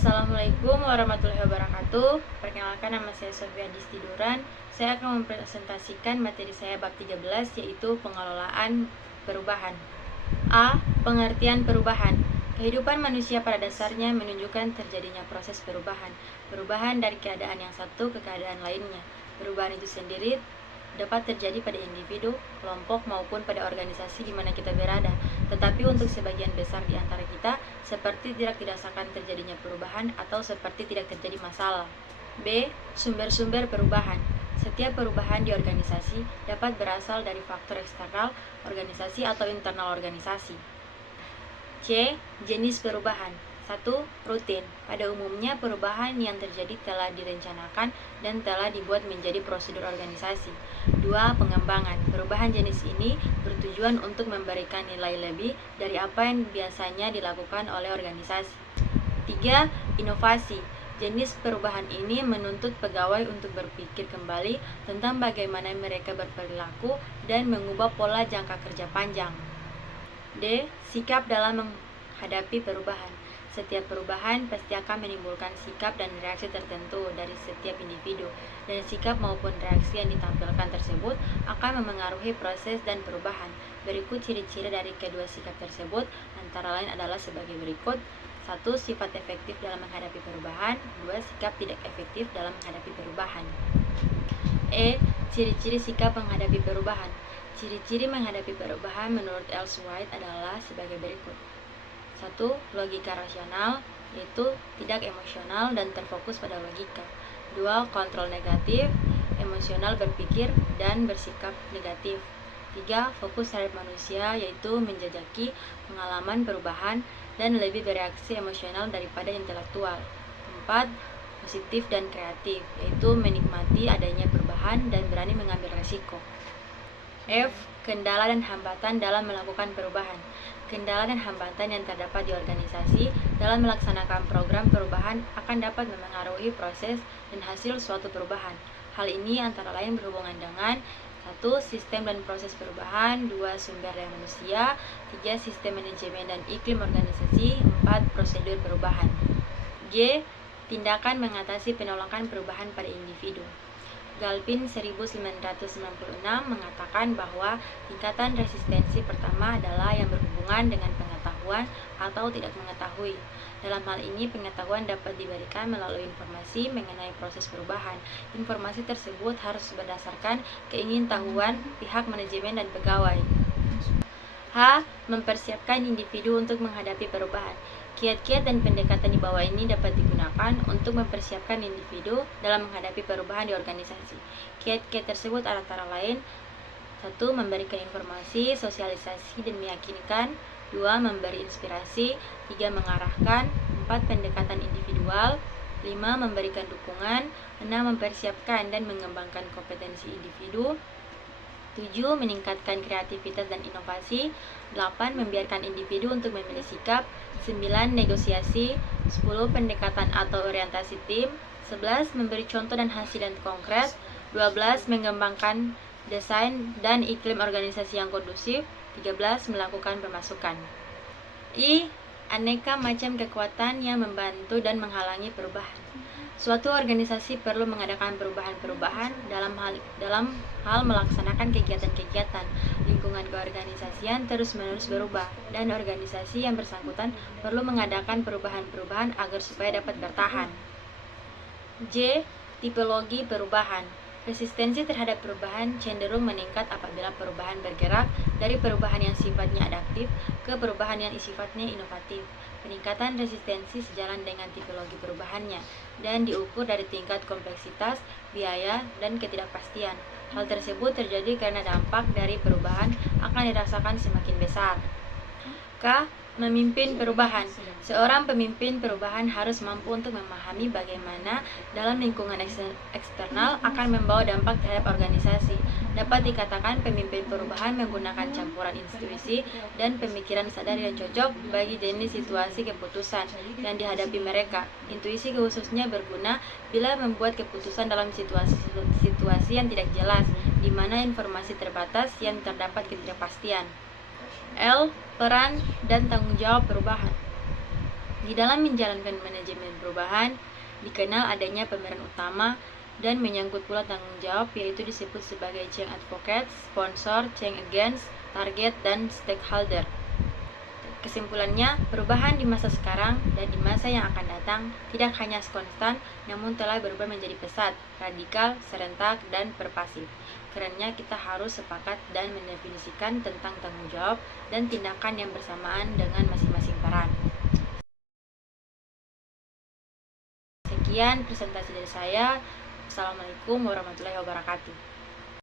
Assalamualaikum warahmatullahi wabarakatuh. Perkenalkan, nama saya Sofia Distiduran. Saya akan mempresentasikan materi saya bab 13, yaitu pengelolaan perubahan. A. Pengertian perubahan. Kehidupan manusia pada dasarnya menunjukkan terjadinya proses perubahan. Perubahan dari keadaan yang satu ke keadaan lainnya. Perubahan itu sendiri dapat terjadi pada individu, kelompok, maupun pada organisasi di mana kita berada. Tetapi untuk sebagian besar di antara kita, seperti tidak dirasakan terjadinya perubahan atau seperti tidak terjadi masalah. B. Sumber-sumber perubahan. Setiap perubahan di organisasi dapat berasal dari faktor eksternal organisasi atau internal organisasi. C. Jenis perubahan. 1. Rutin. Pada umumnya perubahan yang terjadi telah direncanakan dan telah dibuat menjadi prosedur organisasi. 2. Pengembangan. Perubahan jenis ini bertujuan untuk memberikan nilai lebih dari apa yang biasanya dilakukan oleh organisasi. 3. Inovasi. Jenis perubahan ini menuntut pegawai untuk berpikir kembali tentang bagaimana mereka berperilaku dan mengubah pola jangka kerja panjang. D. Sikap dalam menghadapi perubahan. Setiap perubahan pasti akan menimbulkan sikap dan reaksi tertentu dari setiap individu, dan sikap maupun reaksi yang ditampilkan tersebut akan memengaruhi proses dan perubahan. Berikut ciri-ciri dari kedua sikap tersebut, antara lain adalah sebagai berikut. 1. Sifat efektif dalam menghadapi perubahan. 2. Sikap tidak efektif dalam menghadapi perubahan. E. Ciri-ciri sikap menghadapi perubahan. Ciri-ciri menghadapi perubahan menurut Else White adalah sebagai berikut. 1. Logika rasional, yaitu tidak emosional dan terfokus pada logika. 2. Kontrol negatif, emosional berpikir dan bersikap negatif. 3. Fokus terhadap manusia, yaitu menjajaki pengalaman perubahan dan lebih bereaksi emosional daripada intelektual. 4. Positif dan kreatif, yaitu menikmati adanya perubahan dan berani mengambil resiko. F. Kendala dan hambatan dalam melakukan perubahan. Kendala dan hambatan yang terdapat di organisasi dalam melaksanakan program perubahan akan dapat memengaruhi proses dan hasil suatu perubahan. Hal ini antara lain berhubungan dengan 1. Sistem dan proses perubahan. 2. Sumber daya manusia. 3. Sistem manajemen dan iklim organisasi. 4. Prosedur perubahan. G. Tindakan mengatasi penolakan perubahan pada individu. Galpin 1996 mengatakan bahwa tingkatan resistensi pertama adalah yang berhubungan dengan pengetahuan atau tidak mengetahui. Dalam hal ini, pengetahuan dapat diberikan melalui informasi mengenai proses perubahan. Informasi tersebut harus berdasarkan keingintahuan pihak manajemen dan pegawai. H. Mempersiapkan individu untuk menghadapi perubahan. Kiat-kiat dan pendekatan di bawah ini dapat digunakan untuk mempersiapkan individu dalam menghadapi perubahan di organisasi. Kiat-kiat tersebut antara lain: 1. Memberikan informasi, sosialisasi, dan meyakinkan. 2. Memberi inspirasi. 3. Mengarahkan. 4. Pendekatan individual. 5. Memberikan dukungan. 6. Mempersiapkan dan mengembangkan kompetensi individu. 7. Meningkatkan kreativitas dan inovasi. 8. Membiarkan individu untuk memilih sikap. 9. Negosiasi. 10. Pendekatan atau orientasi tim. 11. Memberi contoh dan hasil yang konkret. 12. Mengembangkan desain dan iklim organisasi yang kondusif. 13. Melakukan pemasukan. I. Aneka macam kekuatan yang membantu dan menghalangi perubahan. Suatu organisasi perlu mengadakan perubahan-perubahan dalam hal melaksanakan kegiatan-kegiatan. Lingkungan keorganisasian terus-menerus berubah, dan organisasi yang bersangkutan perlu mengadakan perubahan-perubahan agar supaya dapat bertahan. J. Tipologi perubahan. Resistensi terhadap perubahan cenderung meningkat apabila perubahan bergerak dari perubahan yang sifatnya adaptif ke perubahan yang sifatnya inovatif. Peningkatan resistensi sejalan dengan tipologi perubahannya dan diukur dari tingkat kompleksitas, biaya, dan ketidakpastian. Hal tersebut terjadi karena dampak dari perubahan akan dirasakan semakin besar. K. Memimpin perubahan. Seorang pemimpin perubahan harus mampu untuk memahami bagaimana dalam lingkungan eksternal akan membawa dampak terhadap organisasi. Dapat dikatakan pemimpin perubahan menggunakan campuran intuisi dan pemikiran sadar yang cocok bagi jenis situasi keputusan yang dihadapi mereka. Intuisi khususnya berguna bila membuat keputusan dalam situasi yang tidak jelas, di mana informasi terbatas yang terdapat ketidakpastian. L. Peran dan tanggung jawab perubahan. Di dalam menjalankan manajemen perubahan, dikenal adanya pemeran utama dan menyangkut pula tanggung jawab, yaitu disebut sebagai change advocate, sponsor, change agent, target, dan stakeholder. Kesimpulannya, perubahan di masa sekarang dan di masa yang akan datang tidak hanya konstan, namun telah berubah menjadi pesat, radikal, serentak, dan pervasif. Karenanya kita harus sepakat dan mendefinisikan tentang tanggung jawab dan tindakan yang bersamaan dengan masing-masing peran. Sekian presentasi dari saya. Assalamualaikum warahmatullahi wabarakatuh.